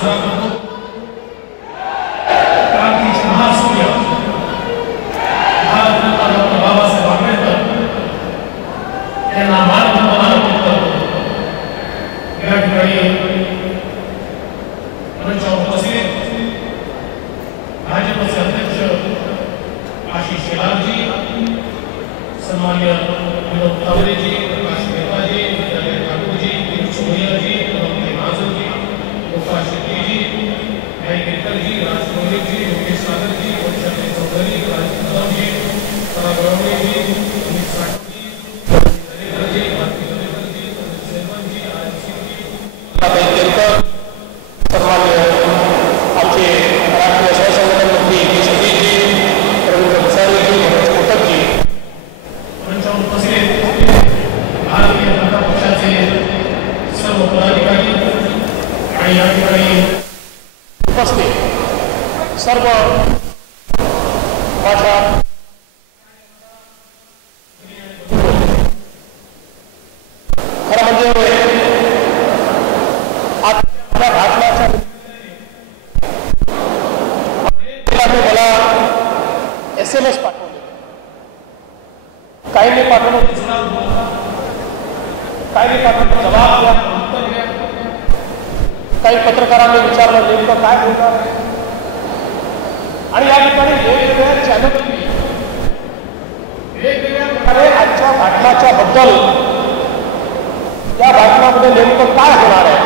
साजरा करतो. क्रांतीचे महासूर्य डॉक्टर बाबासाहेब आंबेडकर यांना मानवंदना अर्पण करतो. या ठिकाणी मंचावर उपस्थित भाजपचे अध्यक्ष आशिष शेलारजी, सन्मान्य विनोद तावरेजी, प्रकाश मेहताजी, विद्यालय ठाकूरजी, भैयाजी, महाजनजी, गोपाल शेट्टीजी, भाई गिरकरजी, राज कोहलीजी, योगेश सागरजी, वर्षाजी चौधरी, राज कदमजी, परागरावणेजी, अमित साठजी, नरेंद्रजी, भारती नरेंद्रजी, सेवनजी, आरसीजी, सन्मान्य आमचे राष्ट्रीय सहसंघटन मंत्री केशवजीजी, रवींद्र भसारीजी, मनोज कोटकजी, मंचावर उपस्थित भारतीय जनता पक्षाचे सर्व पदाधिकारी आणि या ठिकाणी उपस्थित सर्व माझ्या खरं म्हणजे आपल्या भाषणाच्या मला SMS पाठवले, काहींनी पाठवलं काहींनी पाठवलं जबाब द्या, उत्तर द्या. काही पत्रकारांनी विचारलं नेमकं काय बोलणार आहे. आणि या ठिकाणी वेगवेगळ्या चॅनलनी वेगवेगळ्या प्रकारे आजच्या भाषणाच्या बद्दल या भाषणामध्ये नेमकं काय होणार आहे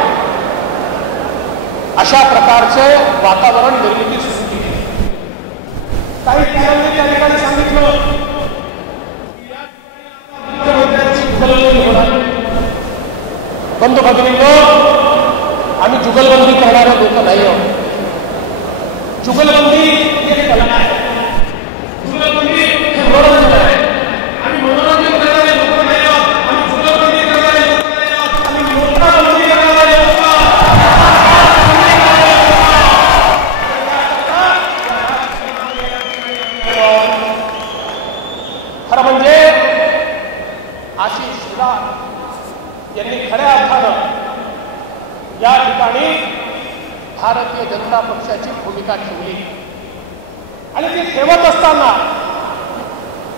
अशा प्रकारचे वातावरण निर्मिती सुरू केली. काही चॅनलने त्या ठिकाणी सांगितलं बंधू भगिनींनो, आम्ही जुगलबंदी करणारे लोक नाही आहोत. जुगलबंदी ही कला आहे, जुगलबंदी हे मनोरंजन आहे. आम्ही मनोरंजन करणारे लोक नाही आहोत, आम्ही जुगलबंदी करणारे लोक नाही आहोत, आम्ही नोटाबंदी करणारे लोक खरं म्हणजे आशिष शेलार यांनी खऱ्या अर्थानं या ठिकाणी भारतीय जनता पक्षाची भूमिका ठेवली. आणि ती ठेवत असताना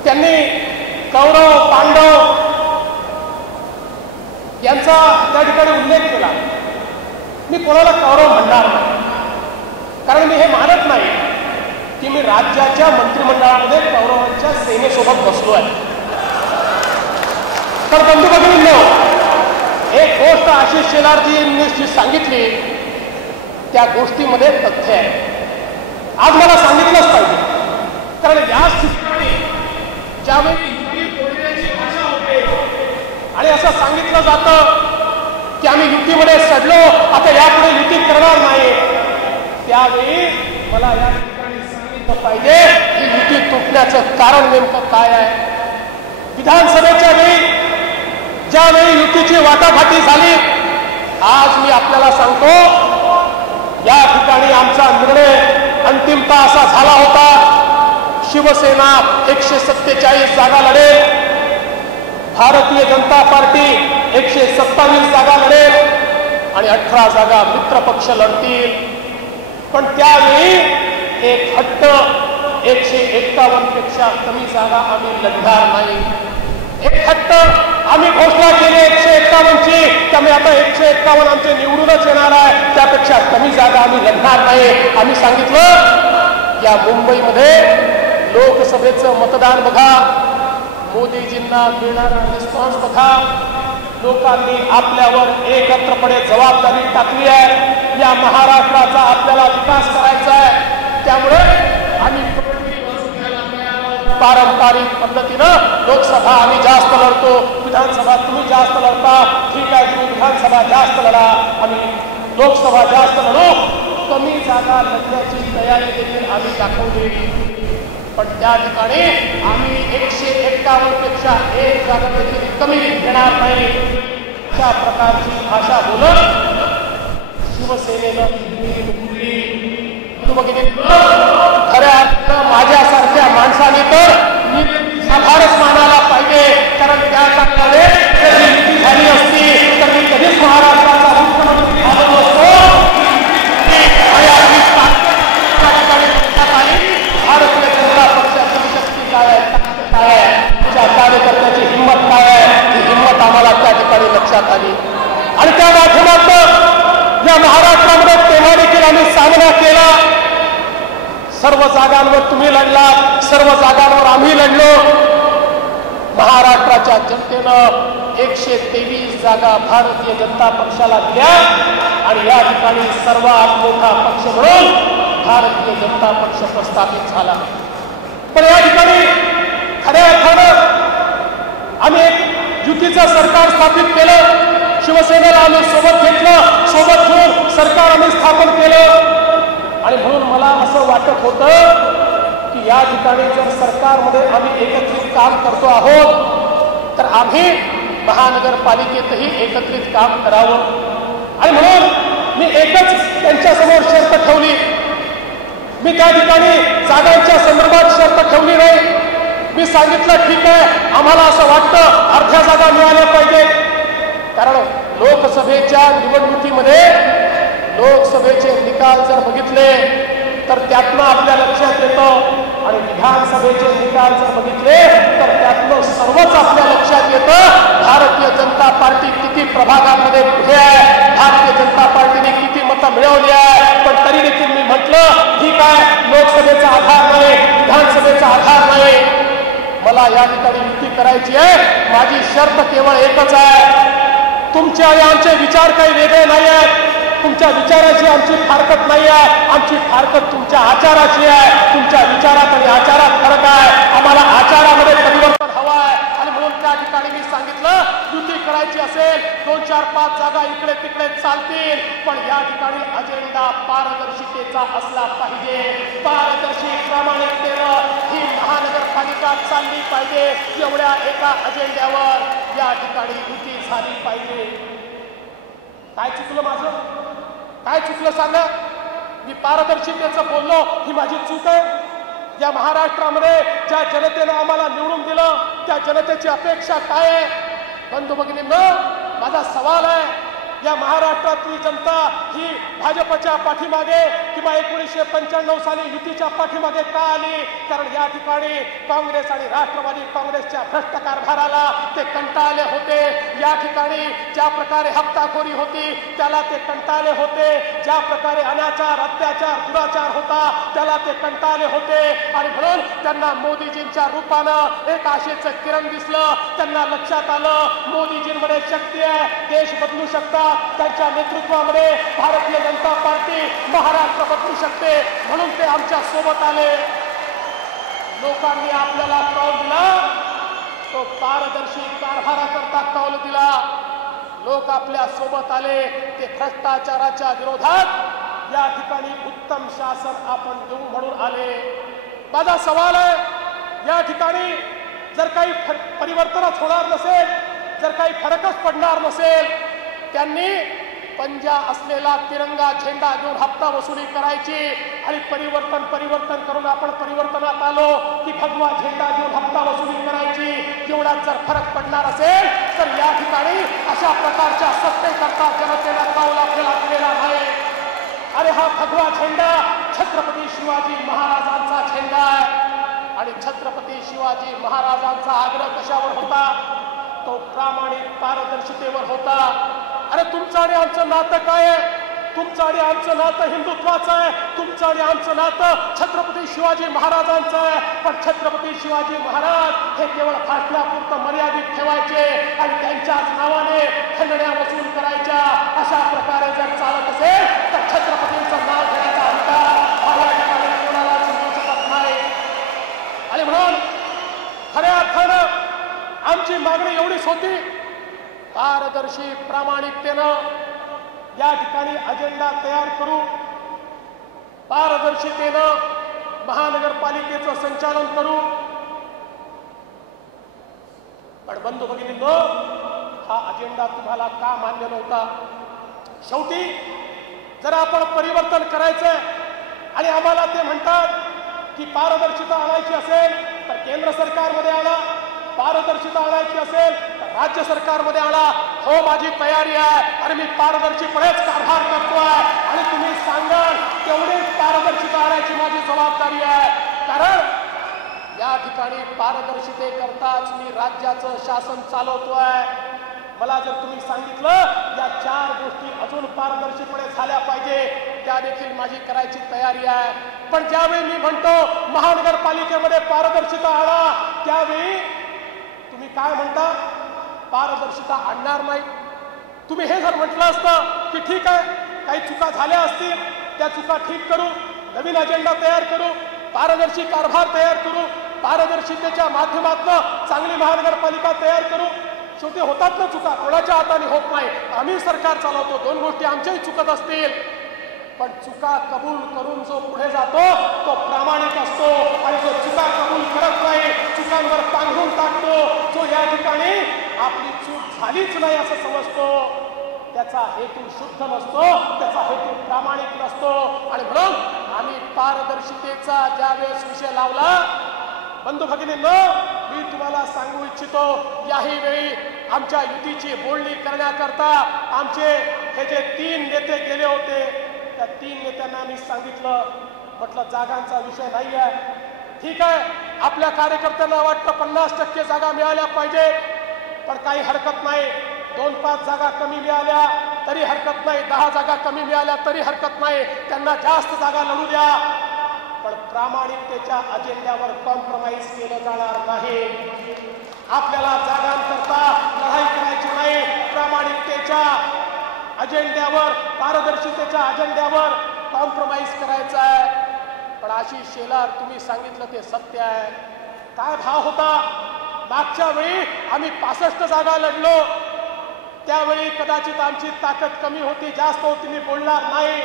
त्यांनी कौरव पांडव यांचा त्या ठिकाणी उल्लेख केला. मी कोणाला कौरव म्हणणार नाही, कारण मी हे मानत नाही की मी राज्याच्या मंत्रिमंडळामध्ये कौरवांच्या सेनेसोबत बसलो आहे. तर बंधू भगिनींनो, एक गोष्ट आशिष शेलारजींनी सांगितली, त्या गोष्टीमध्ये तथ्य आहे. आज मला सांगितलंच पाहिजे, कारण याच ठिकाणी ज्यावेळी युती तोडण्याची भाषा होते आणि असं सांगितलं जातं की आम्ही युतीमध्ये सडलो, आता यापुढे युती करणार नाही, त्यावेळी मला या ठिकाणी सांगितलं पाहिजे की युती तुटण्याचं कारण नेमकं काय आहे. विधानसभेच्या वेळी ज्यावेळी युतीची वाटाघाटी झाली, आज मी आपल्याला सांगतो या ठिकाणी आमचा निर्णय अंतिमता असा झाला होता, शिवसेना 147 जागा लढेल, भारतीय जनता पार्टी 127 जागा लढेल आणि 18 जागा मित्रपक्ष लढतील. पण त्यावेळी एक हट्ट 151 पेक्षा कमी जागा आम्ही लढणार नाही. एक हट्ट आम्ही घोषणा केली 151ची, त्यामुळे आता 151 आमचे निवडूनच येणार आहे, त्यापेक्षा कमी जागा आम्ही लढणार नाही. आम्ही सांगितलं या मुंबईमध्ये लोकसभेचं मतदान बघा, मोदीजींना मिळणारा रिस्पॉन्स बघा, लोकांनी आपल्यावर एकत्रपणे जबाबदारी टाकली आहे. या महाराष्ट्राचा आपल्याला विकास करायचा आहे, त्यामुळे आम्ही पारंपरिक पद्धतीनं लोकसभा आम्ही जास्त लढतो, विधानसभा तुम्ही जास्त लढता, ठीक आहे तुम्ही विधानसभा जास्त लढा, आम्ही लोकसभा जास्त लढू, कमी जागा लढण्याची तयारी देखील आम्ही दाखवली. पण त्या ठिकाणी आम्ही 151 पेक्षा 1 जागा देखील कमी घेणार नाही अशा प्रकारची भाषा बोलत शिवसेनेनं खऱ्या माझ्यासारख्या माणसाने तर आभारच मानायला पाहिजे, कारण त्या काळाने युती झाली असती तर मी कधीच महाराष्ट्राचा मुख्यमंत्री झालो नसतो. लक्षात आली आणि त्या माध्यमातून या महाराष्ट्रामध्ये तेव्हा देखील आम्ही सामना केला. सर्व जागांवर तुम्ही लढलात, सर्व जागांवर आम्ही लढलो. महाराष्ट्राच्या जनतेनं 123 जागा भारतीय जनता पक्षाला दिल्या आणि या ठिकाणी सर्वात मोठा पक्ष म्हणून भारतीय जनता पक्ष प्रस्थापित झाला. पण या ठिकाणी खऱ्या अर्थानं आम्ही एक युतीचं सरकार स्थापित केलं. शिवसेनेला आम्ही सोबत घेतलं, सोबत घेऊन सरकार आम्ही स्थापन केलं. आणि म्हणून मला असं वाटत होतं की या ठिकाणी जर सरकारमध्ये आम्ही एकत्रित काम करतो आहोत तर आम्ही महानगरपालिकेतही एकत्रित काम करावं. आणि म्हणून मी एकच त्यांच्यासमोर शर्त ठेवली. मी त्या ठिकाणी जागांच्या संदर्भात शर्त ठेवली नाही. मी सांगितलं ठीक आहे, आम्हाला असं वाटतं अर्ध्या जागा मिळाल्या पाहिजेत. कारण लोकसभेच्या निवडणुकीमध्ये लोकसभेचे निकाल जर बघितले तर त्यातनं आपल्या लक्षात येतं आणि विधानसभेचे निकाल जर बघितले तर त्यातनं सर्वच आपल्या लक्षात येतं भारतीय जनता पार्टी किती प्रभागांमध्ये पुढे आहे, भारतीय जनता पार्टीने किती मतं मिळवली आहे. पण तरी देखील मी म्हटलं ठीक आहे, लोकसभेचा आधार नाही, विधानसभेचा आधार नाही, मला या ठिकाणी युती करायची आहे. माझी शर्त केवळ एकच आहे, तुमचे आणि आमचे विचार काही वेगळे नाही आहेत, तुमच्या विचाराची आमची फारकत नाही आहे, आमची फारकत तुमच्या आचाराची आहे. तुमच्या विचारात आणि आचारात फरक आहे, आम्हाला आचारामध्ये परिवर्तन हवं आहे. आणि म्हणून त्या ठिकाणी मी सांगितलं युती करायची असेल 2, 4, 5 जागा इकडे तिकडे चालतील, पण या ठिकाणी अजेंडा पारदर्शितेचा असला पाहिजे. पारदर्शी प्रामाणिकतेनं ही महानगरपालिका चालली पाहिजे. एवढ्या एका अजेंड्यावर या ठिकाणी युती झाली पाहिजे. काय चुकलं माझं? काय चुकलं सांगा? मी पारदर्शितेचं बोललो ही माझी चूक आहे? या महाराष्ट्रामध्ये ज्या जनतेनं आम्हाला निवडून दिलं त्या जनतेची अपेक्षा काय आहे? बंधू भगिनींनो, माझा सवाल आहे, या महाराष्ट्रातली जनता ही भाजपच्या पाठीमागे किंवा 1995 साली युतीच्या पाठीमागे का आली? कारण या ठिकाणी काँग्रेस आणि राष्ट्रवादी काँग्रेसच्या भ्रष्ट कारभाराला ते कंटाळले होते. या ठिकाणी ज्या प्रकारे हप्ताखोरी होती त्याला ते कंटाळले होते. ज्या प्रकारे अनाचार, अत्याचार, दुराचार होता त्याला ते कंटाळले होते. आणि म्हणून त्यांना मोदीजींच्या रूपानं एक आशेचं किरण दिसलं. त्यांना लक्षात आलं मोदीजींमध्ये शक्ती आहे, देश बदलू शकतात, त्यांच्या नेतृत्वामध्ये भारतीय जनता पार्टी महाराष्ट्र बदलू शकते. म्हणून ते आमच्या सोबत आले. लोकांनी आपल्याला कौल दिला, तो पारदर्शी कारभाराकरता कौल दिला. लोक आपल्या सोबत आले, ते भ्रष्टाचाराच्या विरोधात या ठिकाणी उत्तम शासन आपण देऊ म्हणून आले. माझा सवाल आहे, या ठिकाणी जर काही परिवर्तनच होणार नसेल, जर काही फरकच पडणार नसेल, त्यांनी पंजा असलेला तिरंगा झेंडा घेऊन हप्ता वसुली करायची आणि परिवर्तन करून आपण परिवर्तनात आलो की भगवा झेंडा घेऊन हप्ता वसुली करायची. एवढ्यात जर फरक पडणार असेल तर या ठिकाणी अशा प्रकारच्या सत्तेकरता जनतेला कौल आपल्याला दिलेला नाही. अरे हा भगवा झेंडा छत्रपती शिवाजी महाराजांचा झेंडा आहे आणि छत्रपती शिवाजी महाराजांचा आग्रह कशावर होता? तो प्रामाणिक पारदर्शितेवर होता. अरे तुमचं आणि आमचं नातं काय आहे? तुमचं आणि आमचं नातं हिंदुत्वाचं आहे, तुमचं आणि आमचं नातं छत्रपती शिवाजी महाराजांचं आहे. पण छत्रपती शिवाजी महाराज हे केवळ भाषणापुरतं मर्यादित ठेवायचे आणि त्यांच्याच नावाने खंडण्या वसूल करायच्या. अशा प्रकारे जर चालत असेल तर छत्रपतींचं नाव घेण्याचा अधिकार हा या ठिकाणी कोणाला मिळू शकत नाही. आणि म्हणून खऱ्या अर्थानं आमची मागणी एवढीच होती, पारदर्शी प्रामाणिकतेनं या ठिकाणी अजेंडा तयार करू, पारदर्शितेनं महानगरपालिकेचं संचालन करू. पण बंधू भगिनींनो, हा अजेंडा तुम्हाला का मान्य नव्हता? शेवटी जर आपण परिवर्तन करायचंय आणि आम्हाला ते म्हणतात की पारदर्शिता आणायची असेल तर केंद्र सरकारमध्ये आणा, पारदर्शिता आणायची असेल तर राज्य सरकारमध्ये आणा. हो, माझी तयारी आहे आणि मी पारदर्शीपणेच कारभार करतोय आणि तुम्ही सांगाल तेवढीच पारदर्शिता आणायची माझी जबाबदारी आहे. कारण या ठिकाणी पारदर्शितेकरताच मी राज्याचं शासन चालवतोय. मला मला जर तुम्ही सांगितलं या 4 गोष्टी अजून पारदर्शीपणे झाल्या पाहिजे, त्या देखील माझी करायची तयारी आहे. पण ज्यावेळी मी म्हणतो महानगरपालिकेमध्ये पारदर्शिता आणा, त्यावेळी तुम्ही काय म्हणता? पारदर्शिता आणणार नाही. तुम्ही हे जर म्हटलं असतं की ठीक आहे, काही चुका झाल्या असतील, त्या चुका ठीक करू, नवीन अजेंडा तयार करू, पारदर्शी कारभार तयार करू, पारदर्शितेच्या माध्यमातून चांगली महानगरपालिका तयार करू. शेवटी होतात ना चुका, कोणाच्या हाताने होत नाही. आम्ही सरकार चालवतो, 2 गोष्टी आमच्याही चुकत असतील, पण चुका कबूल करून जो पुढे जातो तो प्रामाणिक असतो. आणि जो चुका कबूल करत नाही, चुकांवर पांघरून टाकतो, जो या ठिकाणी आपली चूक झालीच नाही असं समजतो, त्याचा हेतू शुद्ध नसतो, त्याचा हेतू प्रामाणिक नसतो. आणि म्हणून आम्ही पारदर्शितेचा ज्यावेळेस विषय लावला, बंधू भगिनींनो, मी तुम्हाला सांगू इच्छितो, याही वेळी आमच्या युतीची बोलणी करण्याकरता आमचे हे जे 3 नेते गेले होते, त्या 3 नेत्यांना मी सांगितलं, म्हटलं जागांचा विषय नाही आहे. ठीक आहे, आपल्या कार्यकर्त्यांना वाटतं 50% जागा मिळाल्या पाहिजे, पण काही हरकत नाही. 2-5 जागा कमी मिळाल्या तरी हरकत नाही, 10 जागा कमी मिळाल्या तरी हरकत नाही, त्यांना जास्त जागा लढू द्या. पण प्रामाणिकतेच्या अजेंड्यावर कॉम्प्रोमाइज केलं जाणार नाही. आपल्याला जागांकरता लढाई करायची नाही, प्रामाणिकतेच्या अजेंड्यावर, पारदर्शितेच्या अजेंड्यावर कॉम्प्रोमाइज करायचं आहे. पण आशिष शेलार, तुम्ही सांगितलं ते सत्य आहे. काय भाव होता? मागच्या वेळी आम्ही 65 जागा लढलो, त्यावेळी कदाचित आमची ताकद कमी होती, जास्त होती, मी बोलणार नाही.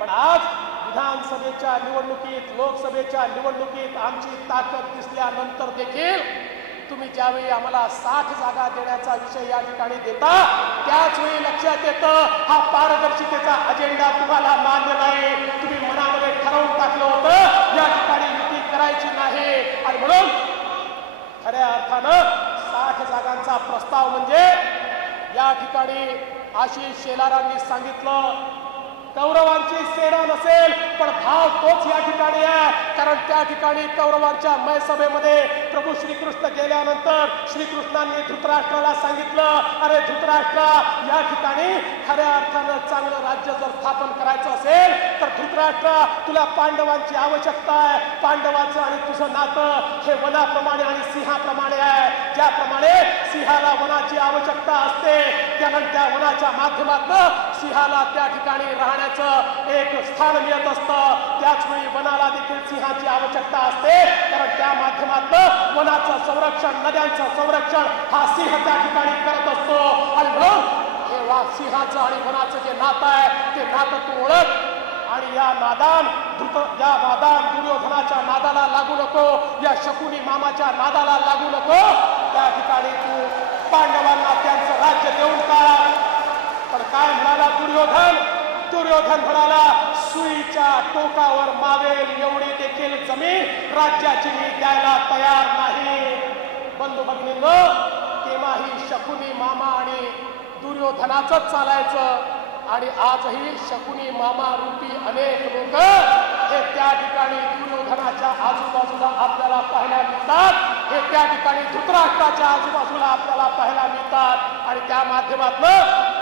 पण आज विधानसभेच्या निवडणुकीत, लोकसभेच्या निवडणुकीत आमची ताकद दिसल्यानंतर देखील तुम्ही ज्यावेळी आम्हाला 60 जागा देण्याचा विषय या ठिकाणी देता, त्याच वेळी लक्षात येतं हा पारदर्शितेचा अजेंडा तुम्हाला मान्य नाही. तुम्ही मनामध्ये ठरवून टाकलं होतं या ठिकाणी युती करायची नाही. आणि म्हणून खऱ्या अर्थानं 60 जागांचा प्रस्ताव म्हणजे या ठिकाणी आशिष शेलारांनी सांगितलं, कौरवांची सेना नसेल पण भाव तोच या ठिकाणी आहे. कारण त्या ठिकाणी कौरवांच्या मयसभेमध्ये प्रभू श्रीकृष्ण गेल्यानंतर श्रीकृष्णांनी धृतराष्ट्राला सांगितलं, अरे धृतराष्ट्रा, या ठिकाणी खऱ्या अर्थानं चांगलं राज्य जर स्थापन करायचं असेल तर धृतराष्ट्रा, तुला पांडवांची आवश्यकता आहे. पांडवांचं आणि तुझं नातं हे वनाप्रमाणे आणि सिंहाप्रमाणे आहे. ज्याप्रमाणे सिंहाला वनाची आवश्यकता असते, त्यानंतर त्या वनाच्या माध्यमातून सिंहाला त्या ठिकाणी राहण्याचं एक स्थान मिळत असतं, त्याचवेळी वनाला देखील सिंहाची आवश्यकता असते. कारण त्या माध्यमातून वनाचं संरक्षण, नद्यांचं संरक्षण हा सिंह त्या ठिकाणी करत असतो. आणि म्हणून हे सिंहाचं आणि वनाचं जे नातं आहे ते नातं तू ओळख. आणि या नादान दुर्योधनाच्या नादाला लागू नको, या शकुनी मामाच्या नादाला लागू नको. त्या ठिकाणी तू पांडवांना त्यांचं राज्य देऊन टाक. पण काय म्हणाला दुर्योधन म्हणाला, सुईच्या टोकावर मावेल एवढी देखील जमीन राज्याची मी द्यायला तयार नाही. बंधू भगिनींनो, तेव्हाही शकुनी मामा आणि दुर्योधनाचंच चालायचं. आणि आजही शकुनी मामा रूपी अनेक लोक हे त्या ठिकाणी दुर्योधनाच्या आजूबाजूला आपल्याला पाहायला मिळतात, हे त्या ठिकाणी धृतराष्ट्राच्या आजूबाजूला आपल्याला पाहायला मिळतात. आणि त्या माध्यमातून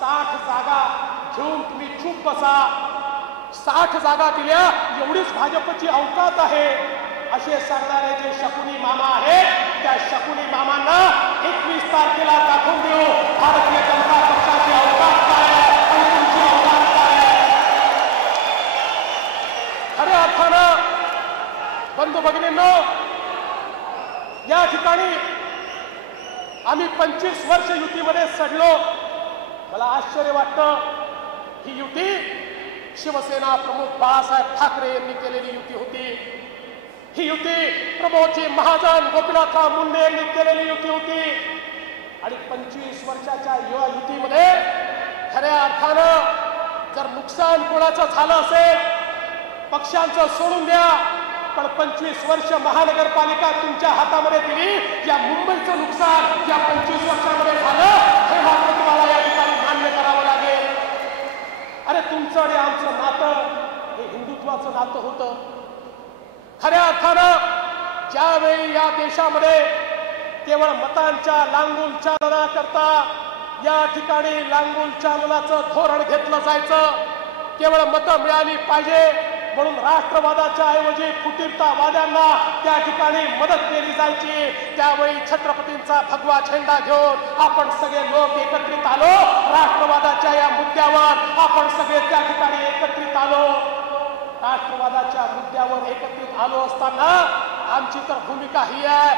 60 जागा घेऊन तुम्ही चूप बसा. 60 जागा दिल्या एवढीच भाजपची अवकात आहे असे सांगणारे जे शकुनी मामा आहेत, त्या शकुनी मामांना 21 तारखेला दाखवून देऊ भारतीय जनता पक्षाची अवकात काय आणि तुमची अवकात काय. खऱ्या अर्थानं बंधू भगिनींनो, या ठिकाणी आम्ही 25 वर्ष युतीमध्ये सडलो. मला आश्चर्य वाटतं, ही युती शिवसेना प्रमुख बाळासाहेब ठाकरे यांनी केलेली युती होती. ही युती प्रमोदजी महाजन, गोपीनाथराव मुंडे यांनी केलेली युती होती. आणि 25 वर्षाच्या युवा युतीमध्ये खऱ्या अर्थानं जर नुकसान कोणाचं झालं असेल, पक्षांचं सोडून द्या, पण 25 वर्ष महानगरपालिका तुमच्या हातामध्ये दिली. या मुंबईचं नुकसान या 25 वर्षामध्ये झालं, हे मात्र तुम्हाला या ठिकाणी मान्य करावं लागेल. अरे तुमचं आणि आमचं नातं हे हिंदुत्वाचं नातं होतं. खऱ्या अर्थानं ज्यावेळी या देशामध्ये केवळ मतांच्या लांगून चालना करता या ठिकाणी लांगुल चालनाचं धोरण घेतलं जायचं. केवळ मतं मिळाली पाहिजे म्हणून राष्ट्रवादाच्या ऐवजी फुटीरतावाद्यांना त्या ठिकाणी मदत केली जायची. त्यावेळी छत्रपतींचा भगवा झेंडा घेऊन आपण सगळे लोक एकत्रित आलो. राष्ट्रवादाच्या या मुद्द्यावर आपण सगळे त्या ठिकाणी एकत्रित आलो. राष्ट्रवादाच्या मुद्द्यावर एकत्रित आलो असताना आमची तर भूमिका ही आहे,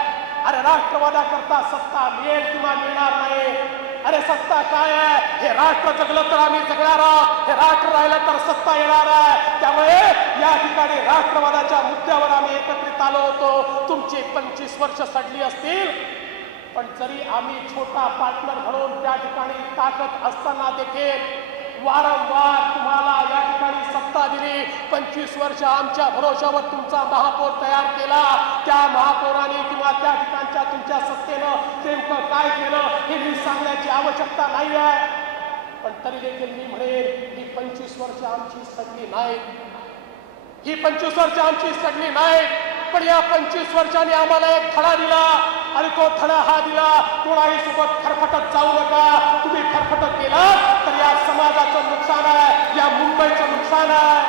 अरे राष्ट्रवादाकरता सत्ता मिळेल किंवा मिळणार नाही. अरे सत्ता काय आहे, हे राष्ट्र जगलं तर आम्ही जगणार आहोत, हे राष्ट्र राहिलं तर सत्ता येणार आहे. त्यामुळे या ठिकाणी राष्ट्रवादाच्या मुद्द्यावर आम्ही एकत्रित आलो होतो. तुमची 25 वर्ष सडली असतील, पण जरी आम्ही छोटा पार्टनर म्हणून त्या ठिकाणी ताकद असताना देखील वारंवार तुम्हाला या ठिकाणी सत्ता दिली. 25 वर्ष आमच्या भरोशावर तुमचा महापौर तयार केला. त्या महापौराने किंवा त्या ठिकाणच्या तुमच्या सत्तेनं नेमकं काय केलं हे मी सांगण्याची आवश्यकता नाही आहे. पण तरी देखील मी म्हणेन ही 25 वर्ष आमची सडली नाही. ही 25 वर्ष आमची सडली नाही. पण या 25 वर्षांनी आम्हाला एक धडा दिला आणि तो धडा हा दिला, कोणाही सोबत फरफटत जाऊ नका. तुम्ही फरफटत गेला तर या समाजाचं नुकसान आहे, या मुंबईचं नुकसान आहे.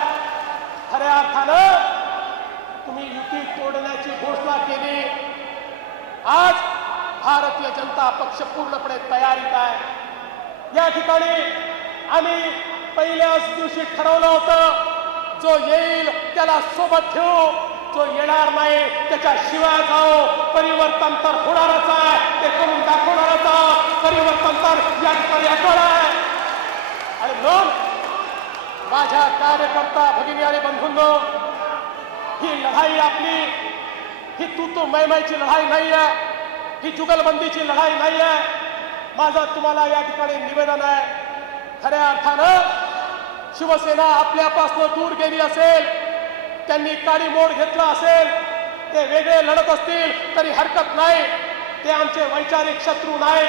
खऱ्या अर्थानं तुम्ही युती तोडण्याची घोषणा केली. आज भारतीय जनता पक्ष पूर्णपणे तयारीत आहे. या ठिकाणी आम्ही पहिल्याच दिवशी ठरवलं होतं, जो येईल त्याला सोबत ठेवू, जो येणार नाही त्याच्या शिवाय जाऊ. परिवर्तन तर होणारच आहे, ते करून दाखवणारच आहोत. परिवर्तन तर या ठिकाणी अटळ आहे. आणि म्हणून माझ्या कार्यकर्ता भगिनी आणि बंधूंनो, ही लढाई आपली ही तू मैची लढाई नाही आहे, ही जुगलबंदीची लढाई नाही आहे. माझं तुम्हाला या ठिकाणी निवेदन आहे, खऱ्या अर्थानं शिवसेना आपल्यापासून दूर गेली असेल, त्यांनी काडी मोड घेतला असेल, ते वेगळे लढत असतील तरी हरकत नाही. ते आमचे वैचारिक शत्रू नाही.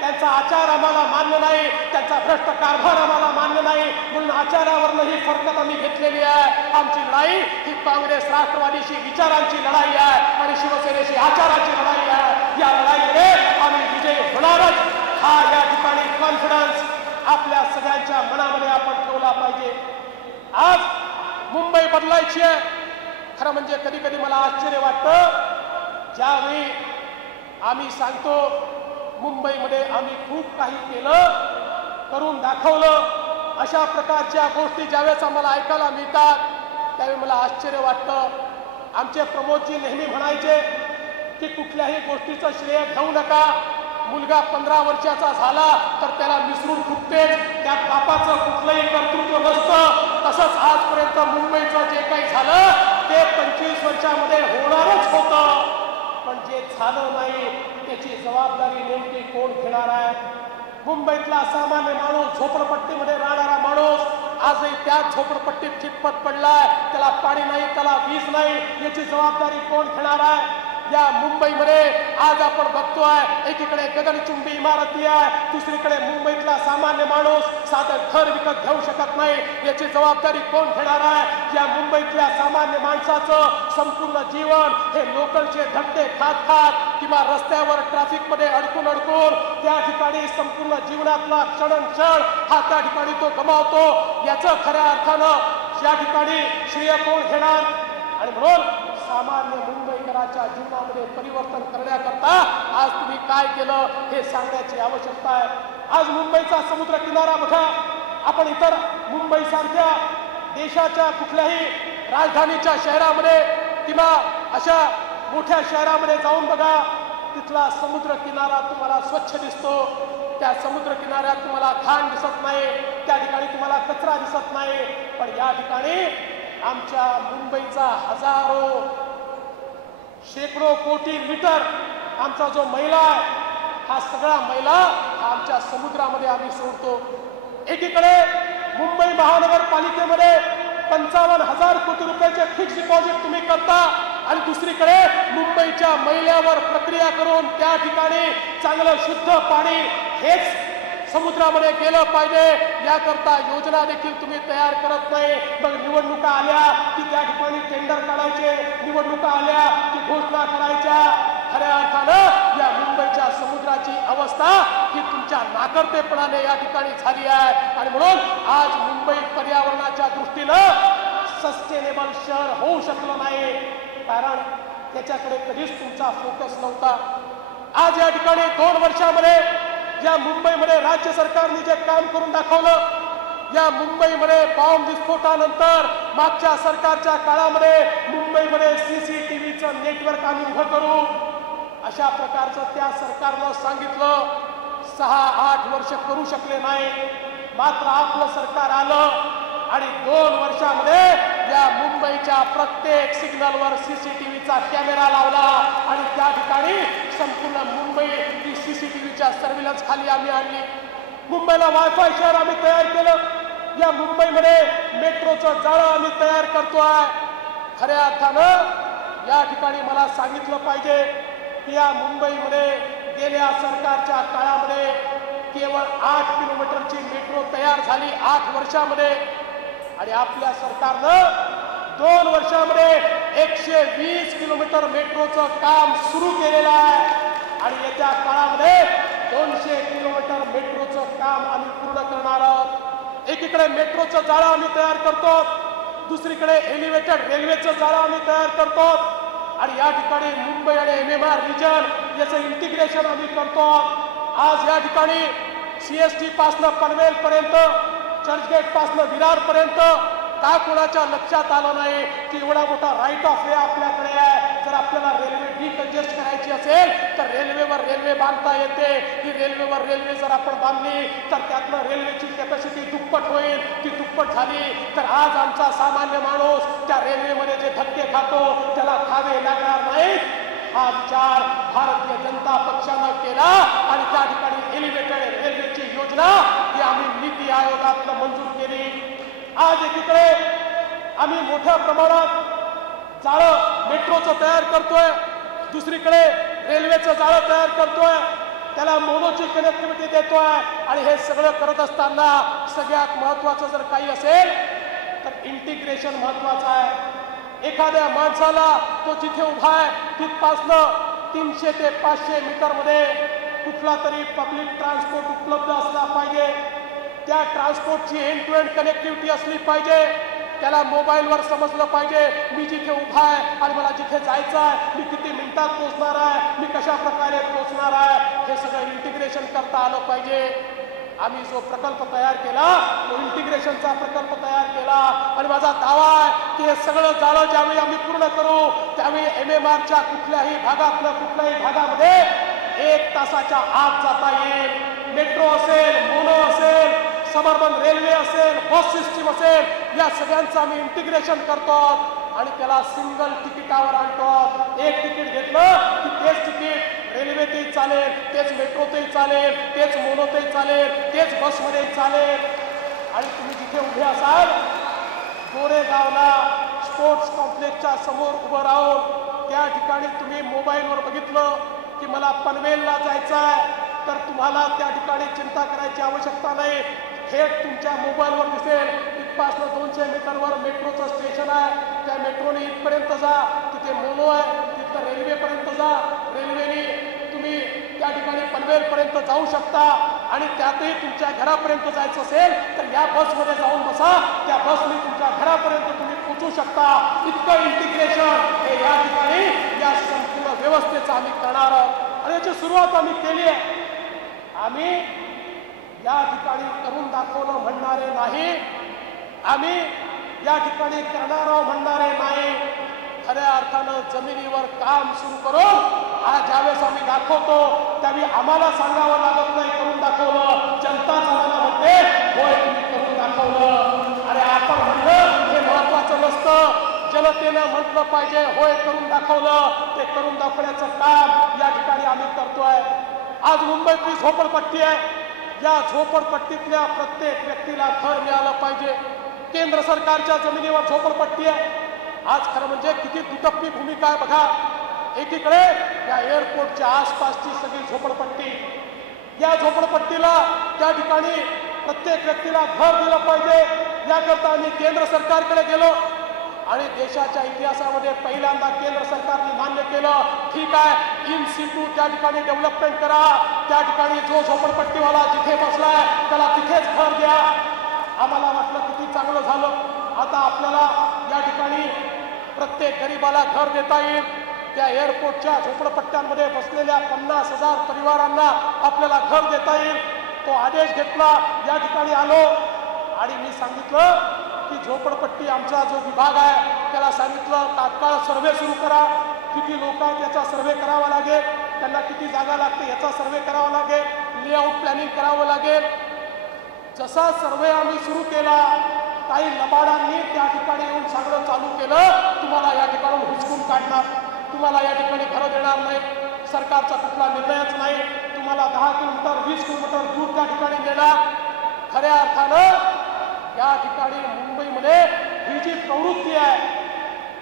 त्यांचा आचार आम्हाला मान्य नाही, त्यांचा भ्रष्ट कारभार आम्हाला मान्य नाही. म्हणून आचारावरनं ही फरकत आम्ही घेतलेली आहे. आमची लढाई ही काँग्रेस राष्ट्रवादीशी विचारांची लढाई आहे आणि शिवसेनेशी आचाराची लढाई आहे. या लढाईमध्ये आम्ही विजयी होणारच, हा या ठिकाणी कॉन्फिडन्स आपल्या सगळ्यांच्या मनामध्ये आपण ठेवला पाहिजे. आज मुंबई बदलायची आहे. खरं म्हणजे कधी कधी मला आश्चर्य वाटतं, ज्यावेळी आम्ही सांगतो मुंबईमध्ये आम्ही खूप काही केलं, करून दाखवलं, अशा प्रकारच्या गोष्टी ज्यावेळेस आम्हाला ऐकायला मिळतात त्यावेळी मला आश्चर्य वाटतं. आमचे प्रमोदजी नेहमी म्हणायचे की कुठल्याही गोष्टीचं श्रेय घेऊ नका. मुलगा 15 वर्षाचा झाला तर त्याला मिसळून फुटतेच, त्यात बापाचं कुठलंही कर्तृत्व नसतं. तसंच आजपर्यंत मुंबईचं जे काही झालं ते 25 वर्षामध्ये होणारच होतं. पण जे झालं नाही त्याची जबाबदारी नेमकी कोण घेणार आहे? मुंबईतला सामान्य माणूस, झोपडपट्टीमध्ये राहणारा माणूस आजही त्याच झोपडपट्टीत चितपत पडलाय. त्याला पाणी नाही, त्याला वीज नाही, याची जबाबदारी कोण घेणार आहे? या मुंबईमध्ये आज आपण बघतोय, एकीकडे गगनचुंबी इमारती आहे, दुसरीकडे मुंबईतला सामान्य माणूस साधं घर विकत घेऊ शकत नाही. याची जबाबदारी कोण घेणार आहे? या मुंबईतल्या सामान्य माणसाचं संपूर्ण जीवन हे लोकलचे धक्के खात खात किंवा रस्त्यावर ट्रॅफिकमध्ये अडकून अडकून त्या ठिकाणी संपूर्ण जीवनातला क्षण हा त्या ठिकाणी तो गमावतो. याचं खऱ्या अर्थानं या ठिकाणी श्रेय कोण घेणार? आणि म्हणून सामान्य मुंबईकरांच्या जीवनामध्ये परिवर्तन करण्याकरता आज तुम्ही काय केलं हे सांगण्याची आवश्यकता आहे. आज मुंबईचा समुद्र किनारा बघा. आपण इतर मुंबईसारख्या देशाच्या कुठल्याही राजधानीच्या शहरामध्ये किंवा अशा मोठ्या शहरामध्ये जाऊन बघा, तिथला समुद्र किनारा तुम्हाला स्वच्छ दिसतो. त्या समुद्र किनाऱ्यात तुम्हाला घाण दिसत नाही, त्या ठिकाणी तुम्हाला कचरा दिसत नाही. पण या ठिकाणी आमच्या मुंबईचा हजारो शेकडो कोटी लिटर आमचा जो मैला आहे, हा सगळा मैला आमच्या समुद्रामध्ये आम्ही सोडतो. एकीकडे मुंबई महानगरपालिकेमध्ये 55,000 कोटी रुपयाचे फिक्स डिपॉझिट तुम्ही करता आणि दुसरीकडे मुंबईच्या मैल्यावर प्रक्रिया करून त्या ठिकाणी चांगलं शुद्ध पाणी हेच समुद्रामध्ये गेलं पाहिजे याकरता योजना देखील तुम्ही तयार करत नाही. मग निवडणुका आल्या की त्या ठिकाणी टेंडर काढायचे, निवडणुका आल्या की घोषणा करायच्या. खऱ्या अर्थानं या मुंबई बंगालच्या समुद्राची अवस्था ही तुमच्या नाकर्तेपणाने या ठिकाणी झाली आहे. आणि म्हणून आज मुंबई पर्यावरणाच्या दृष्टीनं सस्टेनेबल शहर होऊ शकलं नाही, कारण त्याच्याकडे कधीच तुमचा फोकस नव्हता. आज या ठिकाणी 2 वर्षामध्ये या मुंबईमध्ये राज्य सरकारने जे काम करून दाखवलं, या मुंबईमध्ये बॉम्ब विस्फोटानंतर मागच्या सरकारच्या काळामध्ये मुंबईमध्ये CCTVचं नेटवर्क आम्ही उभं करू, अशा प्रकारचं त्या सरकारनं सांगितलं. 6-8 वर्ष करू शकले नाही. मात्र आपलं सरकार आलं आणि 2 वर्षामध्ये या मुंबईच्या प्रत्येक सिग्नलवर CCTVचा कॅमेरा लावला आणि त्या ठिकाणी संपूर्ण मुंबई ही CCTVच्या सर्व्हिलन्स खाली आम्ही आणली. मुंबईला वायफाय शहर आम्ही तयार केलं. या मुंबईमध्ये मेट्रोचं जाळं आम्ही तयार करतोय. खऱ्या अर्थानं या ठिकाणी मला सांगितलं पाहिजे की या मुंबईमध्ये गेल्या सरकारच्या काळामध्ये केवळ 8 किलोमीटरची मेट्रो तयार झाली 8 वर्षामध्ये, आणि आपल्या सरकारनं 2 वर्षामध्ये 120 किलोमीटर मेट्रोचं काम सुरू केलेलं आहे. आणि येत्या काळामध्ये 200 किलोमीटर मेट्रोचं काम आम्ही पूर्ण करणार आहोत. एकीकडे मेट्रोचं जाळं आम्ही तयार करतो, दुसरीकडे एलिव्हेटेड रेल्वेचं जाळं आम्ही तयार करतो, आणि या ठिकाणी मुंबई आणि MMR रिजन याचं इंटिग्रेशन आम्ही करतो. आज या ठिकाणी CST पासनं पनवेल पर्यंत, चर्चगेट पासनं विरार पर्यंत का कोणाच्या लक्षात आलं नाही की एवढा मोठा राईट ऑफ वे आपल्याकडे आहे. जर आपल्याला रेल्वे डिकंजेस्ट करायची असेल तर रेल्वेवर रेल्वे बांधता येते. ही रेल्वेवर रेल्वे जर आपण बांधली तर त्यातनं रेल्वेची कॅपॅसिटी दुप्पट होईल. ती दुप्पट झाली तर आज आमचा सामान्य माणूस त्या रेल्वेमध्ये जे धक्के खातो त्याला खावे लागणार नाही. हा विचार भारतीय जनता पक्षानं केला आणि त्या ठिकाणी एलिव्हेटेड रेल्वेची योजना ही आम्ही नीती आयोगातनं मंजूर केली. आज एकीकडे आम्ही मोठ्या प्रमाणात जाळं मेट्रोचं तयार करतोय, दुसरीकडे रेल्वेचं जाळं तयार करतोय, त्याला मोनोची कनेक्टिव्हिटी देतोय. आणि हे सगळं करत असताना सगळ्यात महत्वाचं जर काही असेल तर इंटिग्रेशन महत्वाचं आहे. एखाद्या माणसाला तो जिथे उभा आहे तिथपासनं 300 ते 500 मीटरमध्ये कुठला तरी पब्लिक ट्रान्सपोर्ट उपलब्ध असला पाहिजे. त्या ट्रान्सपोर्टची एंड टू एंड कनेक्टिव्हिटी असली पाहिजे. त्याला मोबाईलवर समजलं पाहिजे मी जिथे उभा आहे आणि मला जिथे जायचं आहे, मी किती मिनिटात पोहोचणार आहे, मी कशा प्रकारे पोहोचणार आहे, हे सगळं इंटिग्रेशन करता आलं पाहिजे. आम्ही जो प्रकल्प तयार केला तो इंटिग्रेशनचा प्रकल्प तयार केला आणि माझा दावा आहे की हे सगळं जाळं ज्यावेळी आम्ही पूर्ण करू त्यावेळी MMRच्या कुठल्याही भागातलं कुठल्याही भागामध्ये 1 तासाच्या आत जाता येईल. मेट्रो असेल, मोनो असेल, सबअर्बन रेल्वे असेल, बस सिस्टीम असेल, या सगळ्यांचं आम्ही इंटिग्रेशन करतो आणि त्याला सिंगल तिकिटावर आणतो. एक तिकीट घेतलं की तेच तिकीट रेल्वेतही चालेल, तेच मेट्रोतही चालेल, तेच मोनोतही चालेल, तेच बसमध्ये चालेल. आणि तुम्ही जिथे उभे असाल गोरेगावला स्पोर्ट्स कॉम्प्लेक्सच्या समोर उभं राहून त्या ठिकाणी तुम्ही मोबाईलवर बघितलं की मला पनवेलला जायचं आहे तर तुम्हाला त्या ठिकाणी चिंता करायची आवश्यकता नाही. थेट तुमच्या मोबाईलवर दिसेल इथपासनं 200 मीटरवर मेट्रोचं स्टेशन आहे, त्या मेट्रोने इथपर्यंत जा, तिथे मोनो आहे, तिथं रेल्वेपर्यंत जा, रेल्वेने तुम्ही त्या ठिकाणी पनवेलपर्यंत जाऊ शकता. आणि त्यातही तुमच्या घरापर्यंत जायचं असेल तर या बसमध्ये जाऊन बसा, त्या बसने तुमच्या घरापर्यंत तुम्ही पोहोचू शकता. इतकं इंटिग्रेशन हे या ठिकाणी या संपूर्ण व्यवस्थेचं आम्ही करणार आहोत आणि याची सुरुवात आम्ही केली आहे. आम्ही या ठिकाणी करून दाखवलं म्हणणारे नाही, आम्ही या ठिकाणी करणार म्हणणारे नाही. खऱ्या अर्थानं जमिनीवर काम सुरू करून आज ज्यावेळेस आम्ही दाखवतो त्यावेळी आम्हाला सांगावं लागत नाही करून दाखवलं. जनताच आम्हाला म्हणते होय तुम्ही करून दाखवलं. आणि आपण म्हणलं हे महत्वाचं नसतं, जनतेनं म्हटलं पाहिजे होय करून दाखवलं. ते करून दाखवण्याचं काम या ठिकाणी आम्ही करतोय. आज मुंबईतली झोपडपट्टी आहे, या झोपडपट्टीतल्या प्रत्येक व्यक्तीला घर मिळालं पाहिजे. केंद्र सरकारच्या जमिनीवर झोपडपट्टी आहे. आज खरं म्हणजे किती दुटप्पी भूमिका आहे बघा. एकीकडे या एअरपोर्टच्या आसपासची सगळी झोपडपट्टी, या झोपडपट्टीला त्या ठिकाणी प्रत्येक व्यक्तीला घर दिलं पाहिजे याकरता आम्ही केंद्र सरकारकडे गेलो. आणि देशाच्या इतिहासामध्ये पहिल्यांदा केंद्र सरकारने मान्य केलं, ठीक आहे, इन सिटू त्या ठिकाणी डेव्हलपमेंट करा, त्या ठिकाणी जो झोपडपट्टीवाला जिथे बसलाय त्याला तिथेच घर द्या. आम्हाला वाटलं किती चांगलं झालं. आता आपल्याला या ठिकाणी प्रत्येक गरीबाला घर देता येईल. त्या एअरपोर्टच्या झोपडपट्ट्यांमध्ये बसलेल्या 50,000 परिवारांना आपल्याला घर देता येईल. तो आदेश घेतला, या ठिकाणी आलो आणि मी सांगितलं की झोपडपट्टी आमचा जो विभाग आहे त्याला सांगितलं तात्काळ सर्वे सुरू करा. किती लोक आहेत याचा सर्वे करावा लागेल, त्यांना किती जागा लागते याचा सर्वे करावा लागेल, लेआउट प्लॅनिंग करावं लागेल. जसा सर्वे आम्ही सुरू केला, काही लबाडांनी त्या ठिकाणी येऊन सांगणं चालू केलं, तुम्हाला या ठिकाणून हुसकून काढणार, तुम्हाला या ठिकाणी घरं देणार नाही, सरकारचा कुठला निर्णयच नाही, तुम्हाला 10 किलोमीटर 20 किलोमीटर दूर त्या ठिकाणी नेणार. खऱ्या अर्थानं या ठिकाणी मुंबईमध्ये ही जी प्रवृत्ती आहे,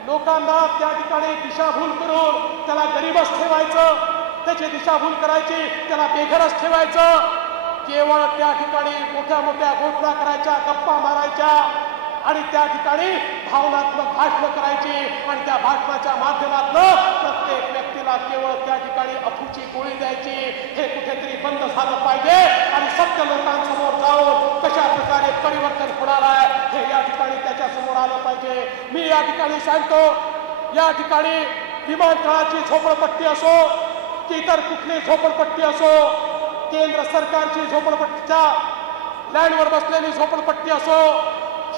लोकांना त्या ठिकाणी दिशाभूल करून त्याला गरीबच ठेवायचं, त्याची दिशाभूल करायची, त्याला बेघरच ठेवायचं, केवळ त्या ठिकाणी मोठ्या मोठ्या घोषणा करायच्या, गप्पा मारायच्या आणि त्या ठिकाणी भावनात्मक भाषण करायची आणि त्या भाषणाच्या माध्यमातून प्रत्येक व्यक्तीला केवळ त्या ठिकाणी अफूची गोळी द्यायची. हे कुठेतरी बंद झालं पाहिजे आणि सत्य लोकांसमोर जाऊन कशा प्रकारे परिवर्तन होणार आहे हे या ठिकाणी त्याच्या समोर आलं पाहिजे. मी या ठिकाणी सांगतो, या ठिकाणी विमानतळाची झोपडपट्टी असो की इतर कुठली झोपडपट्टी असो, केंद्र सरकारची झोपडपट्टीच्या लँडवर बसलेली झोपडपट्टी असो,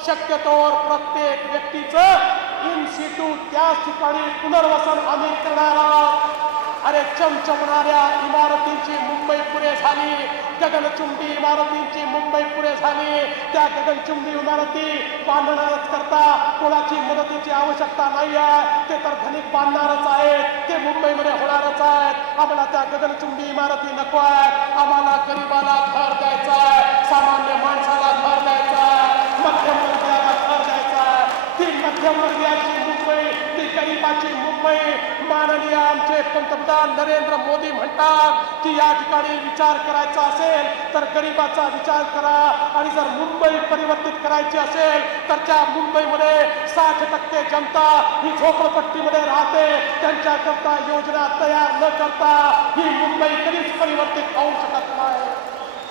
शक्यतोवर प्रत्येक व्यक्तीचं इन सिटू त्याच ठिकाणी पुनर्वसन आम्ही करणार आहोत. अरे चमचमणाऱ्या इमारतींची मुंबई पुरे झाली, गगनचुंबी इमारतींची मुंबई पुरे झाली. त्या गगनचुंबी इमारती बांधणारच करता कोणाची मदतीची आवश्यकता नाही आहे, ते तर धनिक बांधणारच आहेत, ते मुंबईमध्ये होणारच आहेत. आम्हाला त्या गगनचुंबी इमारती नको आहेत. आम्हाला गरीबाला घर द्यायचं आहे, सामान्य माणसाला घर द्यायचं आहे, मध्यमवर्गीयाला घर द्यायचं आहे. ती मध्यमवर्गीयाची मुंबई, ती गरीबाची मुंबई. माननीय आमचे पंतप्रधान नरेंद्र मोदी म्हणतात की या ठिकाणी विचार करायचा असेल तर गरीबाचा विचार करा आणि जर मुंबई परिवर्तित करायची असेल तर त्या मुंबईमध्ये 60% जनता ही झोपडपट्टीमध्ये राहते. त्यांच्याकरता योजना तयार न करता ही मुंबई कधीच परिवर्तित होऊ शकत नाही.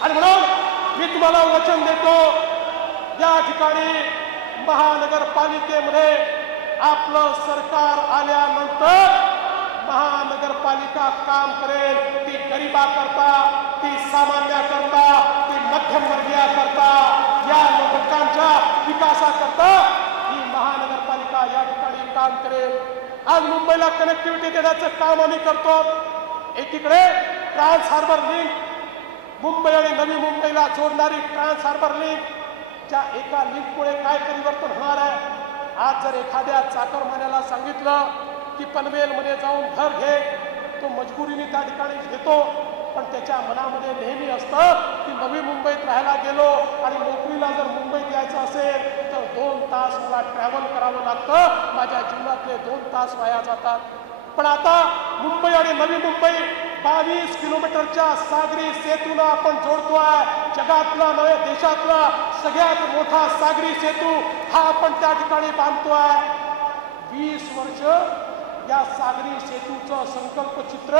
आणि म्हणून मी तुम्हाला वचन देतो, या ठिकाणी महानगरपालिकेमध्ये आपलं सरकार आल्यानंतर महानगरपालिका काम करेल. ती गरिबाकरता, ती सामान्याकरता, ती मध्यमवर्गीयाकरता, या लोकांच्या विकासाकरता ही महानगरपालिका या ठिकाणी काम करेल. आज मुंबईला कनेक्टिव्हिटी देण्याचं काम आम्ही करतो. एकीकडे ट्रान्स हार्बर लिंक, मुंबई आणि नवी मुंबईला जोडणारी ट्रान्स हार्बर लिंक, ज्या एका लिंकमुळे काय परिवर्तन होणार आहे. आज जर एखाद्या चाकरमान्याला सांगितलं की पनवेलमध्ये जाऊन घर घे, तो मजबुरीने त्या ठिकाणी घेतो, पण त्याच्या मनामध्ये नेहमी असतं की नवी मुंबईत राहायला गेलो आणि नोकरीला जर मुंबईत यायचं असेल तर 2 तास मला ट्रॅव्हल करावं लागतं, माझ्या जीवनातले 2 तास वाया जातात. पण आता मुंबई आणि नवी मुंबई 22 किलोमीटरच्या सागरी सेतूला आपण जोडतोय. जगातला नव्हे देशातला सगळ्यात मोठा सागरी सेतू हा आपण त्या ठिकाणी बांधतोय. 20 वर्ष या सागरी सेतूचं संकल्पचित्र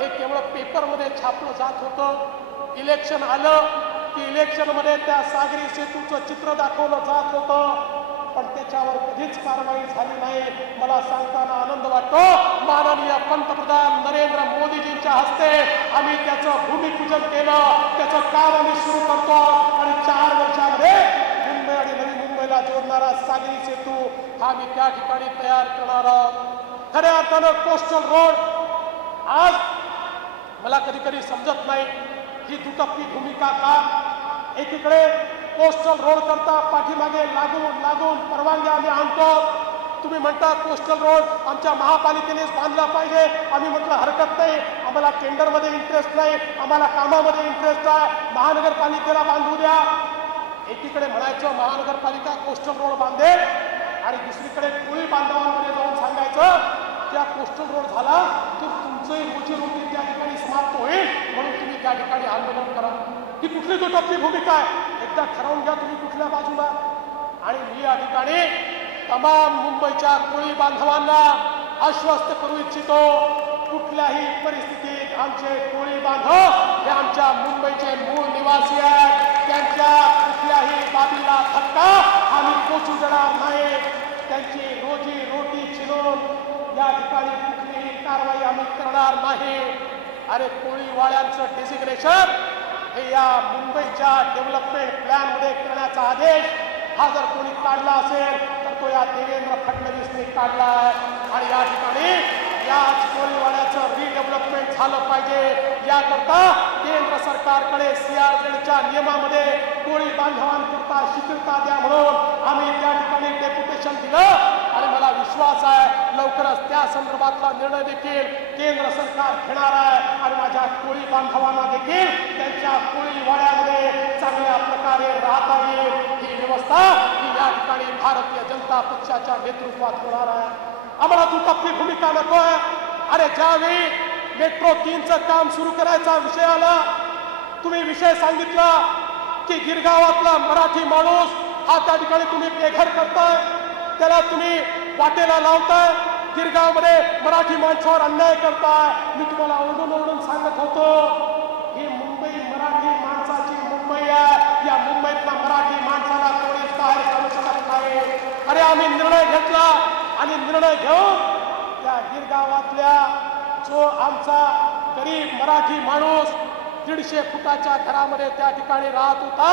हे केवळ पेपरमध्ये छापलं जात होतं. इलेक्शन आलं की इलेक्शनमध्ये त्या सागरी सेतूचं चित्र दाखवलं जात होतं, पण त्याच्यावर कधीच कारवाई झाली नाही. मला सांगताना आनंद वाटतो, माननीय पंतप्रधान नरेंद्र मोदीजींच्या हस्ते आम्ही त्याचं भूमिपूजन केलं, त्याचं काम आम्ही सुरू करतो आणि 4 वर्षामध्ये मुंबई आणि नवी मुंबईला जोडणारा सागरी सेतू हा मी त्या ठिकाणी तयार करणार आहोत. खऱ्या अर्थानं कोस्टल रोड, आज मला कधी कधी समजत नाही ही दुटप्पी भूमिका का. एकीकडे कोस्टल रोड करता पाठीमागे लागून परवानग्या आम्ही आणतो. तुम्ही म्हणता कोस्टल रोड आमच्या महापालिकेनेच बांधला पाहिजे. आम्ही म्हटलं हरकत नाही, आम्हाला टेंडरमध्ये इंटरेस्ट नाही, आम्हाला कामामध्ये इंटरेस्ट आहे, महानगरपालिकेला बांधू द्या. एकीकडे म्हणायचं महानगरपालिका कोस्टल रोड बांधेल आणि दुसरीकडे कोळी बांधवांमध्ये जाऊन सांगायचं त्या कोस्टल रोड झाला तर तुमचंही रोजीरोटी त्या ठिकाणी समाप्त होईल, म्हणून तुम्ही त्या ठिकाणी आंदोलन करा. ही कुठली दुटप्पी भूमिका आहे? एकदा ठरवून घ्या तुम्ही कुठल्या बाजूला. आणि मी या ठिकाणी तमाम मुंबईच्या कोळी बांधवांना आश्वस्त करू इच्छितो, कुठल्याही परिस्थितीत आमचे कोळी बांधव हे आमच्या मुंबईचे मूळ निवासी आहेत. त्यांच्या कुठल्याही बाबीला धक्का आम्ही पोचू देणार नाही. त्यांची रोजी रोटी छिनून या ठिकाणी कुठलीही कारवाई आम्ही करणार नाही. अरे कोळीवाड्यांचं डेसिग्नेशन हे या मुंबईच्या डेव्हलपमेंट प्लॅन मध्ये करण्याचा आदेश हा जर कोणी काढला असेल तर तो या देवेंद्र फडणवीसने काढला आहे. आणि या ठिकाणी याच कोळीवाड्याचं रिडेव्हलपमेंट झालं पाहिजे याकरता केंद्र सरकारकडे CRZच्या नियमामध्ये कोळी बांधवांकरता शिथिलता द्या म्हणून आम्ही त्या ठिकाणी डेप्युटेशन दिलं. आणि मला विश्वास आहे लवकरच त्या संदर्भातला निर्णय देखील केंद्र सरकार घेणार आहे. आणि माझ्या कोळी बांधवांना देखील त्यांच्या कोळीवाड्यामध्ये चांगल्या प्रकारे राहता येईल ही व्यवस्था ही या ठिकाणी भारतीय जनता पक्षाच्या नेतृत्वात होणार आहे. आम्हाला दुटप्पी भूमिका नको आहे. अरे ज्यावेळी मेट्रो 3चं काम सुरू करायचा विषय आला, तुम्ही विषय सांगितला की गिरगावातला मराठी माणूस हा त्या ठिकाणी तुम्ही बेघर करताय, त्याला तुम्ही वाटेला लावताय, गिरगावमध्ये मराठी माणसावर अन्याय करताय. मी तुम्हाला ओरडून सांगत होतो ही मुंबई मराठी माणसाची मुंबई आहे. या मुंबईतल्या मराठी माणसाला कोणीच बाहेर काढू शकत नाही. अरे आम्ही निर्णय घेतला आणि निर्णय घेऊन त्या गिरगावातल्या जो आमचा गरीब मराठी माणूस 150 फुटाच्या घरामध्ये त्या ठिकाणी राहत होता,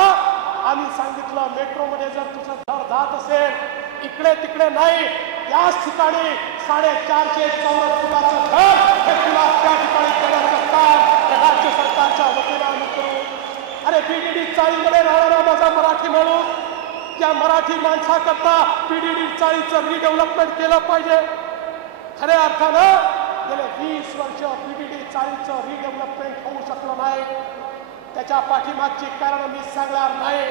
आम्ही सांगितलं मेट्रोमध्ये जर तुझं घर जात असेल इकडे तिकडे नाही, याच ठिकाणी 450 चौरस फुटाचं घर हे तुला त्या ठिकाणी देण्याचं काम राज्य सरकारच्या वतीनं आम्ही करू. अरे BDD चाळीमध्ये राहणारा माझा मराठी माणूस, त्या मराठी माणसाकरता BDD चाळीचं रिडेव्हलपमेंट केलं पाहिजे. खऱ्या अर्थानं गेले 20 वर्ष BDD चाळीचं रिडेव्हलपमेंट होऊ शकलं नाही. त्याच्या पाठीमागची कारण मी सांगणार नाही,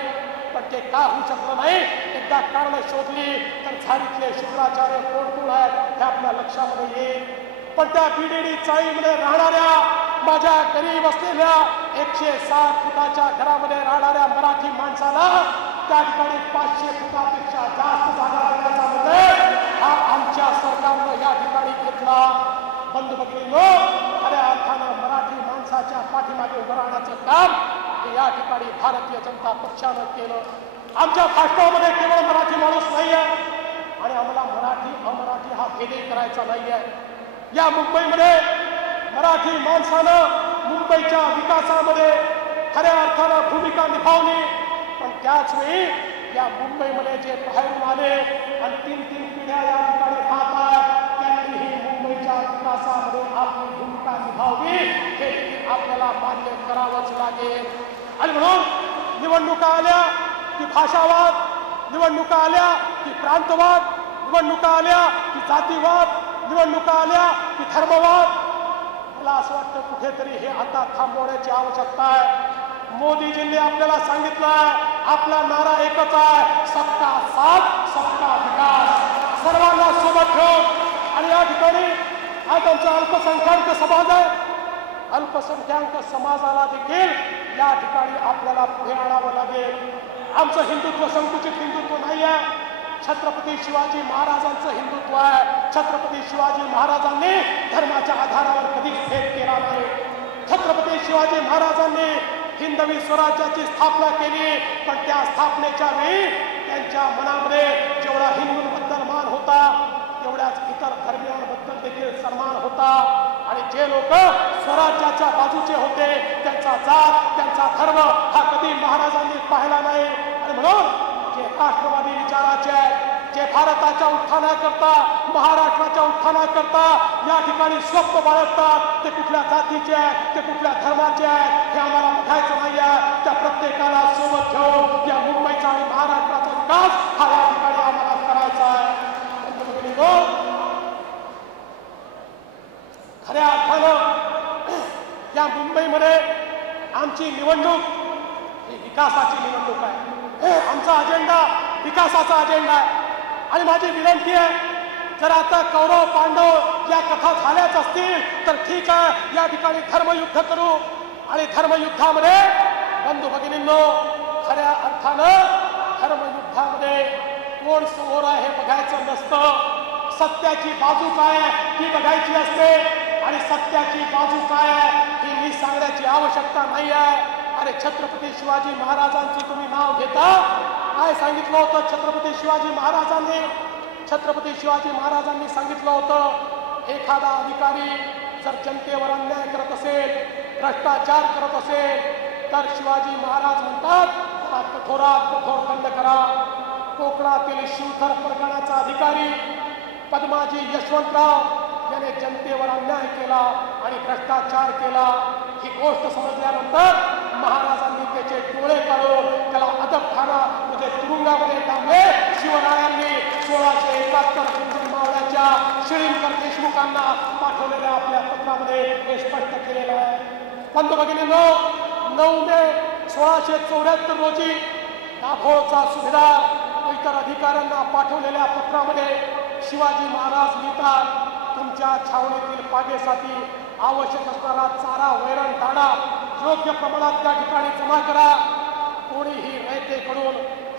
पण ते का होऊ शकलं नाही एकदा कारण शोधली तर झाडीतले शुक्राचार्य कोण आहेत हे आपल्या लक्षामध्ये येईल. पण त्या BDD चाळीमध्ये राहणाऱ्या माझ्या गरीब असलेल्या 160 फुटाच्या घरामध्ये राहणाऱ्या मराठी माणसाला त्या ठिकाणी 500 फुटापेक्षा जास्त जागा देण्याचा निर्णय हा आमच्या सरकारनं या ठिकाणी घेतला. बंधू भगिनींनो, खऱ्या अर्थानं मराठी माणसाच्या पाठीमागे उभं राहण्याचं काम हे या ठिकाणी भारतीय जनता पक्षानं केलं. आमच्या भाषणामध्ये केवळ मराठी माणूस नाही आहे आणि आम्हाला मराठी अमराठी हा भेदही करायचा नाही आहे. या मुंबईमध्ये मराठी माणसानं मुंबईच्या विकासामध्ये खऱ्या अर्थानं भूमिका निभावली. पण त्याच वेळी या मुंबईमध्ये जे बाहेरून आले आणि 3 पिढ्या या ठिकाणी राहतात त्यांनीही मुंबईच्या विकासामध्ये आपली भूमिका निभावली हे देखील आपल्याला मान्य करावंच लागेल. आणि म्हणून निवडणुका आल्या की भाषावाद, निवडणुका आल्या की प्रांतवाद, निवडणुका आल्या की जातीवाद, निवडणुका आल्या की धर्मवाद. मला असं वाटतं कुठेतरी हे आता थांबवण्याची आवश्यकता आहे. मोदीजींनी आपल्याला सांगितलं आपला नारा एकच आहे, सबका साथ सबका विकास, सर्वांना सोबत ठेवून. आणि या ठिकाणी आज आमचा अल्पसंख्याक समाज आहे, अल्पसंख्याक समाजाला देखील या ठिकाणी आपल्याला पुढे आणावं लागेल. आमचं हिंदुत्व संकुचित हिंदुत्व नाही आहे, छत्रपती शिवाजी महाराजांचं हिंदुत्व आहे. छत्रपती शिवाजी महाराजांनी धर्माच्या आधारावर कधीच भेद केला नाही. छत्रपती शिवाजी महाराजांनी हिंदवी स्वराज्याची स्थापना केली, पण त्या स्थापनेच्या वेळी त्यांच्या मनामध्ये जेवढा हिंदूंबद्दल मान होता तेवढ्याच इतर धर्मियांबद्दल देखील सन्मान होता. आणि जे लोक स्वराज्याच्या बाजूचे होते त्यांचा जात त्यांचा धर्म हा कधी महाराजांनी पाहिला नाही. आणि म्हणून जे राष्ट्रवादी विचाराचे आहेत, जे भारताच्या उत्थानाकरता महाराष्ट्राच्या उत्थानाकरता या ठिकाणी स्वप्न बाळगतात, ते कुठल्या जातीचे आहेत, ते कुठल्या धर्माचे आहेत हे आम्हाला बघायचं नाही आहे. त्या प्रत्येकाला सोबत घेऊन या मुंबईचा आणि महाराष्ट्राचा विकास हा या ठिकाणी आम्हाला करायचा आहे. खऱ्या अर्थानं या मुंबईमध्ये आमची निवडणूक ही विकासाची निवडणूक आहे. आमचा अजेंडा विकासाचा अजेंडा आहे. आणि माझी विनंती आहे, जर आता कौरव पांडव या कथा झाल्याच असतील तर ठीक आहे, या ठिकाणी धर्मयुद्ध करू. आणि धर्मयुद्धामध्ये बंधू भगिनींनो, खऱ्या अर्थानं धर्मयुद्धामध्ये कोण समोर आहे हे बघायचं नसतं, सत्याची बाजू काय आहे ही बघायची असते. आणि सत्याची बाजू काय आहे ही मी सांगण्याची आवश्यकता नाही आहे. अरे छत्रपती शिवाजी महाराजांचं तुम्ही नाव घेता, काय सांगितलं होतं छत्रपती शिवाजी महाराजांनी? छत्रपती शिवाजी महाराजांनी सांगितलं होतं, एखादा अधिकारी जर जनतेवर अन्याय करत असेल, भ्रष्टाचार करत असेल, तर शिवाजी महाराज म्हणतात कठोरात कठोर दंड करा. कोकणातील शिवथर परगणाचा अधिकारी पद्माजी यशवंतराव याने जनतेवर अन्याय केला आणि भ्रष्टाचार केला. ही गोष्ट समजल्यानंतर महाराजांनी त्याचे डोळे काढून त्याला अदबखाना म्हणजे तुरुंगामध्ये टाकले. शिवरायांनी 1671 मावळ्याच्या शिळीमकर देशमुखांना पाठवलेल्या आपल्या पत्रामध्ये हे स्पष्ट केलेलं आहे. बंधू भगिनींनो, 9 मे 1674 रोजी दाभोळचा सुभेदार इतर अधिकाऱ्यांना पाठवलेल्या पत्रामध्ये शिवाजी महाराज लिहितात, तुमच्या छावणीतील पागेसाठी आवश्यक असणारा चारा, वैरण, दाणा योग्य प्रमाणात त्या ठिकाणी जमा करा. कोणीही रयतेकडून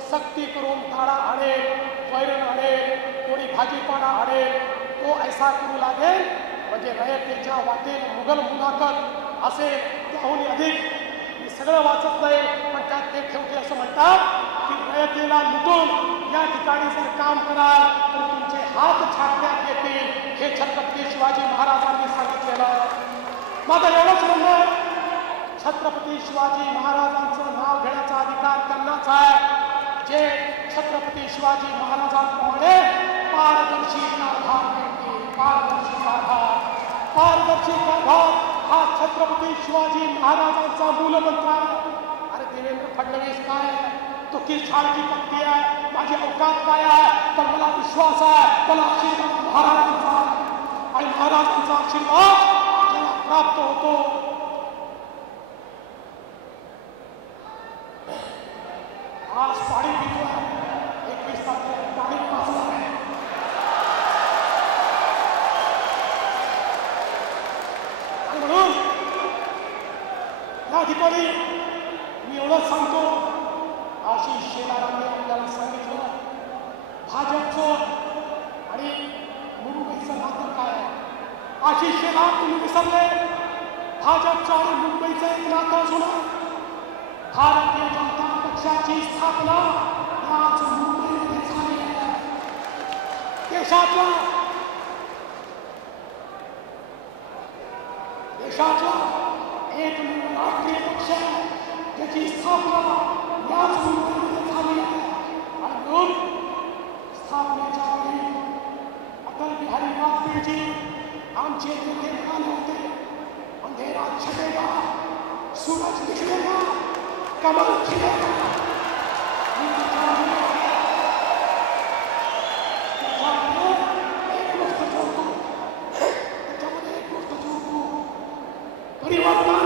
सक्ती करून दाणा आणेल, वैरण आणेल, कोणी भाजीपाला आणेल, तो ऐसा करू लागेल म्हणजे रयतेच्या वाटेल मुघल मुलाखत असेल त्याहून अधिक. मी सगळं वाचत नाही, पण त्यात ते ठेवते असं म्हणतात की रयतेला लुटून या ठिकाणी जर काम कराल तर तुमचे हात छाटण्यात येतील. हे छत्रपती शिवाजी महाराजांनी सांगितलेलं आहे. माझं एवढंच म्हणणं आहे, छत्रपती शिवाजी महाराजांचं नाव घेण्याचा अधिकार त्यांनाच आहे जे छत्रपती शिवाजी महाराजांप्रमाणे पारदर्शी कारभार करतील. पारदर्शी कारभार, पारदर्शी कारभार हा छत्रपती शिवाजी महाराजांचा मूलमंत्र आहे. अरे देवेंद्र फडणवीस काय आहे, तो किस झाड की पत्ती आहे, माझी अवकात काय आहे, तर मला विश्वास आहे, मला आशीर्वाद महाराजांचा आणि महाराजांचा आशीर्वाद ज्याला प्राप्त होतो. आज पाणी पितोय, 21 तारखेला पाणी पाजणार आहे. आणि म्हणून या ठिकाणी मी एवढंच सांगतो, आशिष शेलारांनी आपल्याला सांगितलं भाजपचं आणि मुंबईचं नातं काय आहे. आशिष शेलार तुम्ही विसरले, भाजपचं आणि मुंबईचं एक नातं जुनं. भारतीय जनता पक्षाची स्थापना याच मुंबईमध्ये झाली आहे. देशातला एकमेव राष्ट्रीय पक्ष ज्याची स्थापना याच मुंबईमध्ये झाली आहे. आणि म्हणून स्थापनेच्या वेळी अटल बिहारी वाजपेयीजी आमचे नेते म्हणाले होते, अंधेरा छटेगा, सूरज निकलेगा, कमल खिलेगा. एक गोष्ट जोडतो, त्याच्यामध्ये एक गोष्ट जोडतो, परिवर्तन